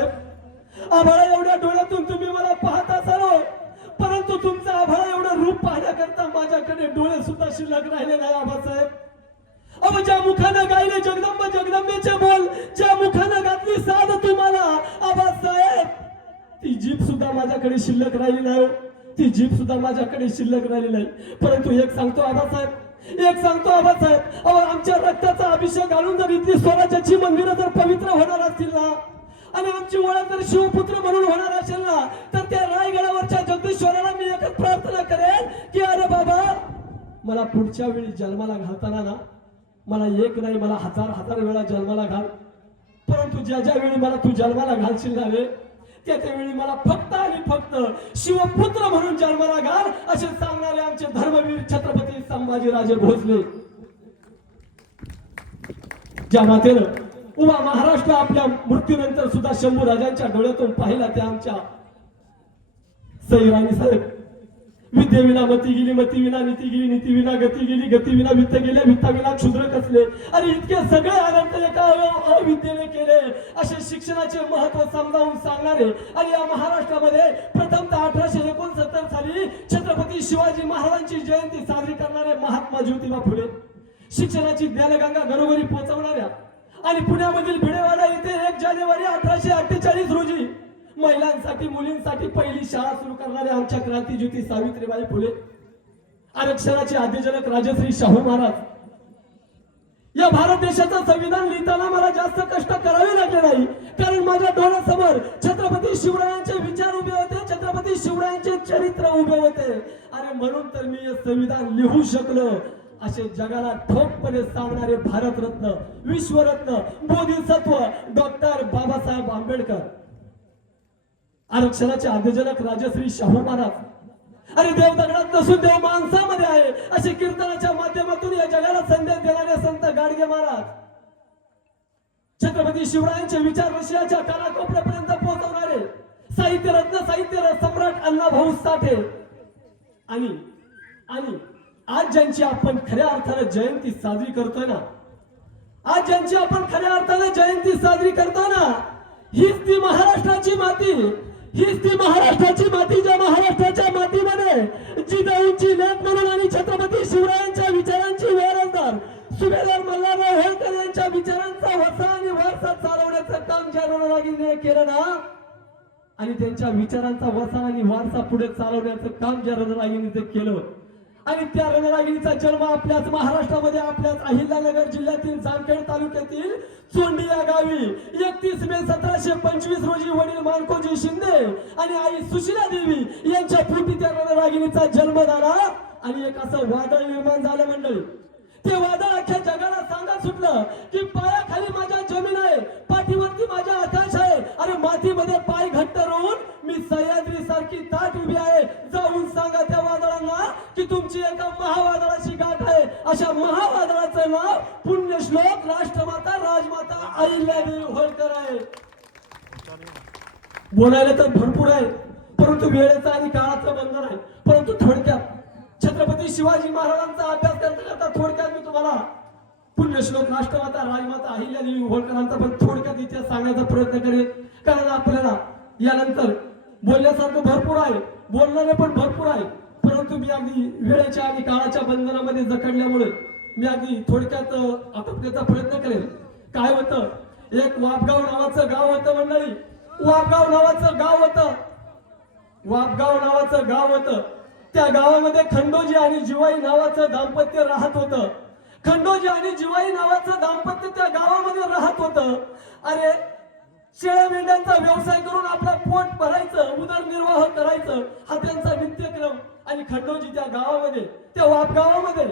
आबासाहेब, आम्हाला एवढ्या डोळ्यातून तुम्ही मला पाहत असाल, परंतु तुमचं आभाळ एवढं रूप पाहण्याकरता माझ्याकडे डोळे सुद्धा शिल्लक राहिले नाही आबासाहेब. अहो, ज्या मुखानं गायले जगदंब जगदंबेचे बोल, ज्या मुखानं घातली साध तुम्हाला आबासाहेब, ती जीभ सुद्धा माझ्याकडे शिल्लक राहिली नाही, ती जीभ सुद्धा माझ्याकडे शिल्लक राहिली नाही. परंतु एक सांगतो आबासाहेब, एक सांगतो आबासाहेब, अहो, आमच्या रक्ताचा अभिषेक घालून जर इथली स्वराज्याची मंदिरं जर पवित्र होणार असतील ना, आणि आमची ओळख जर शिवपुत्र म्हणून होणार असेल ना, तर त्या रायगडावरच्या जगदीश्वराला मी एकच प्रार्थना करेन की अरे बाबा, मला पुढच्या वेळी जन्माला घालताना ना, मला एक नाही मला हजार वेळा जन्माला घाल, परंतु ज्या ज्या वेळी मला तू जन्माला घालशील ना रे, त्या त्यावेळी मला फक्त आणि फक्त शिवपुत्र म्हणून जन्माला घाल, असे सांगणारे आमचे धर्मवीर छत्रपती संभाजीराजे भोसले. ज्या मातेनं उभा महाराष्ट्र आपल्या मृत्यूनंतर सुद्धा शंभू राजांच्या डोळ्यातून पाहिला, त्या आमच्या सईराणी साहेब. विद्ये विना मती गेली, मती विना नीती गेली, नीती विना गती गेली, गती विना वित्त गेले, वित्ता विना क्षुद्र कसले, आणि इतके सगळे अनंत एका अविद्येने केले. असे शिक्षणाचे महत्व समजावून सांगणारे आणि या महाराष्ट्रामध्ये प्रथमतः 1869 साली छत्रपती शिवाजी महाराजांची जयंती साजरी करणारे महात्मा ज्योतिबा फुले, शिक्षणाची ज्ञानगंगा घरोघरी पोहोचवणाऱ्या आणि पुण्यामधील भिडेवाडा येथे 1 जानेवारी 1848 रोजी महिलांसाठी मुलींसाठी पहिली शाळा सुरू करणारे आमच्या क्रांतीज्योती सावित्रीबाई फुले, आरक्षणाचे आद्यजनक राजश्री शाहू महाराज. या भारत देशाचं संविधान लिहिताना मला जास्त कष्ट करावे लागले नाही, कारण माझ्या डोळ्यासमोर छत्रपती शिवरायांचे विचार उभे होते, छत्रपती शिवरायांचे चरित्र उभे होते. अरे म्हणून तर मी हे संविधान लिहू शकलो. असे जगाला ठोकपणे सांगणारे भारतरत्न, विश्वरत्न, बोधिसत्व डॉक्टर बाबासाहेब आंबेडकर, आरक्षणाचे आद्यजनक राजश्री शाहू महाराज. अरे देव दगडात नसून देव माणसामध्ये आहे, असे कीर्तनाच्या माध्यमातून या जगाला संदेश देणारे संत गाडगे महाराज, छत्रपती शिवरायांचे विचार रशियाच्या कानाकोपऱ्यापर्यंत पोहोचवणारे साहित्यरत्न, साहित्य सम्राट अण्णाभाऊ साठे. आणि आज ज्यांची आपण खऱ्या अर्थाने जयंती साजरी करतोय ना, आज ज्यांची आपण खऱ्या अर्थाने जयंती साजरी करतो ना, हीच ती महाराष्ट्राची माती, हीच ती महाराष्ट्राची माती, ज्या महाराष्ट्राच्या मातीमध्ये जिजाऊंची लेक म्हणून आणि छत्रपती शिवरायांच्या विचारांची वारसदार सुभेदार मल्हारराव होळकर यांच्या विचारांचा वसा आणि वारसा चालवण्याचं काम ज्या रणरागिणीने केलं ना, आणि त्यांच्या विचारांचा वसा आणि वारसा पुढे चालवण्याचं काम ज्या रणरागिणीने केलं, आणि त्या रणरागिणीचा जन्म आपल्याच महाराष्ट्रामध्ये, आपल्याच अहिल्यानगर जिल्ह्यातील जामखेड तालुक्यातील चोंडी या गावी 31 मे 1725 रोजी वडील मानकोजी शिंदे आणि आई सुशीला देवी यांच्या पोटी त्या रणरागिणीचा जन्म झाला. आणि एक असं वादळ निर्माण झालं मंडळी. ते वादळ अख्ख्या जगाला सांगत सुटलं की पायाखाली माझ्या जमीन आहे, पाठीवरती माझा आकाश आहे, अरे मातीमध्ये पाय घट्ट रोवून मी सह्याद्री सारखी ताट उभी आहे. जाऊन सांगा त्या वादळांना की तुमची एका महावादळाची गाठ आहे. अशा महावादळाचं नाव पुण्यश्लोक राष्ट्रमाता राजमाता अहिल्यादेवी होळकर आहे. बोलायला तर भरपूर आहे, परंतु वेळेचं आणि काळाचं बंधन आहे. परंतु थोडक्यात छत्रपती शिवाजी महाराजांचा अभ्यास करता थोडक्यात मी तुम्हाला पुण्यश्लोक राष्ट्रमाता राजमाता अहिल्यादेवी होळकरांचा पण थोडक्यात इतिहास सांगण्याचा प्रयत्न करेन, कारण आपल्याला यानंतर बोलण्यासारखं भरपूर आहे, बोलणारे पण भरपूर आहे. परंतु मी अगदी वेळेच्या आणि काळाच्या बंधनामध्ये जखडल्यामुळे मी अगदी थोडक्यात आटोपण्याचा प्रयत्न करेन. काय होतं, एक वापगाव नावाचं गाव होतं मंडळी, वापगाव नावाचं गाव होतं. त्या गावामध्ये खंडोजी आणि जिवाई नावाचं दाम्पत्य राहत होतं. खंडोजी आणि जिवाई नावाचं दाम्पत्य त्या गावामध्ये राहत होतं. अरे शेळ्या मेंढ्यांचा व्यवसाय करून आपला पोट भरायचं, उदरनिर्वाह करायचं, हा त्यांचा नित्यक्रम. आणि खंडोजी त्या गावामध्ये, त्या वापगावामध्ये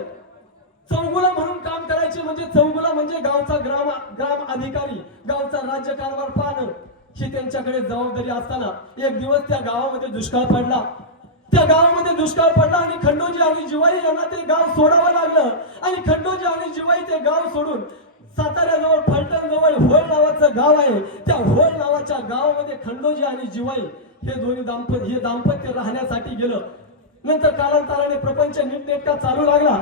चौगुला म्हणून काम करायचे. म्हणजे चौगुला म्हणजे गावचा ग्राम अधिकारी, गावचा राज्यकारभार पाहणं ही त्यांच्याकडे जबाबदारी असताना एक दिवस त्या गावामध्ये दुष्काळ पडला. त्या गावामध्ये दुष्काळ पडला आणि खंडोजी आणि जिवाई यांना ते गाव सोडावं लागलं. आणि खंडोजी आणि जिवाई ते गाव सोडून साताऱ्याजवळ फलटण जवळ होळ नावाचं गाव आहे, त्या होळ नावाच्या गावामध्ये खंडोजी आणि जिवाई हे दाम्पत्य राहण्यासाठी गेलं. नंतर कालांतराने प्रपंच नीटनेटका चालू लागला.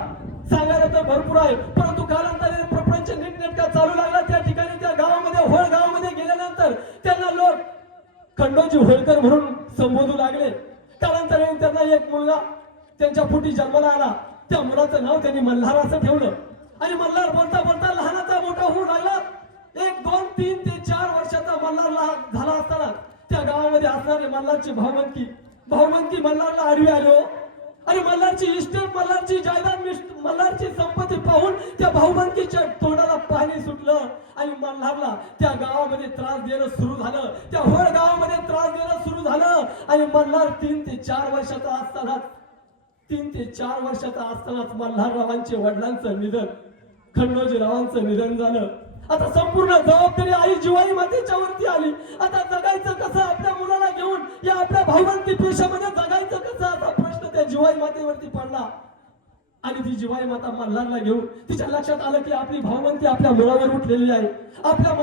सांगायला तर भरपूर आहे, परंतु कालांतराने प्रपंच नीटनेटका चालू लागला. त्या ठिकाणी त्या गावामध्ये होळ गावामध्ये गेल्यानंतर त्यांना लोक खंडोजी होळकर म्हणून संबोधू लागले. कालांतराने त्यांना एक मुलगा त्यांच्या पोटी जन्माला आला. त्या मुलाचं नाव त्यांनी मल्हार असं ठेवलं. आणि मल्हार बोलता बोलता लहानाचा मोठा होऊ लागला. 1, 2, 3 ते 4 वर्षाचा मल्हार झाला असताना त्या गावामध्ये असणारे मल्हारची भाऊबंदी मल्हारला आडवी आले हो. आणि मल्हारची इस्टेट, मल्हारची जायदाद, मल्हारची संपत्ती पाहून त्या भाऊबंदीच्या तोंडाला पाणी सुटलं. आणि मल्हारला त्या गावामध्ये त्रास देणं सुरू झालं. त्या होळ गावामध्ये त्रास देणं सुरू झालं. आणि मल्हार 3 ते 4 वर्षाचा असतानाच मल्हाररावांचे वडिलांचं निधन, खंडोजीरावांचं निधन झालं. आता संपूर्ण जबाबदारी आई जिवाई मातेच्या वरती आली. आता जगायचं कसं आपल्या मुलाला घेऊन, या आपल्या भावंती पेशामध्ये जगायचं कसं, असा प्रश्न त्या जिवाई मातेवरती पडला. आणि ती जिवाई माता मल्हारला घेऊन तिच्या लक्षात आलं की आपली भावंती आपल्या मुलावर उठलेली आहे. आपल्या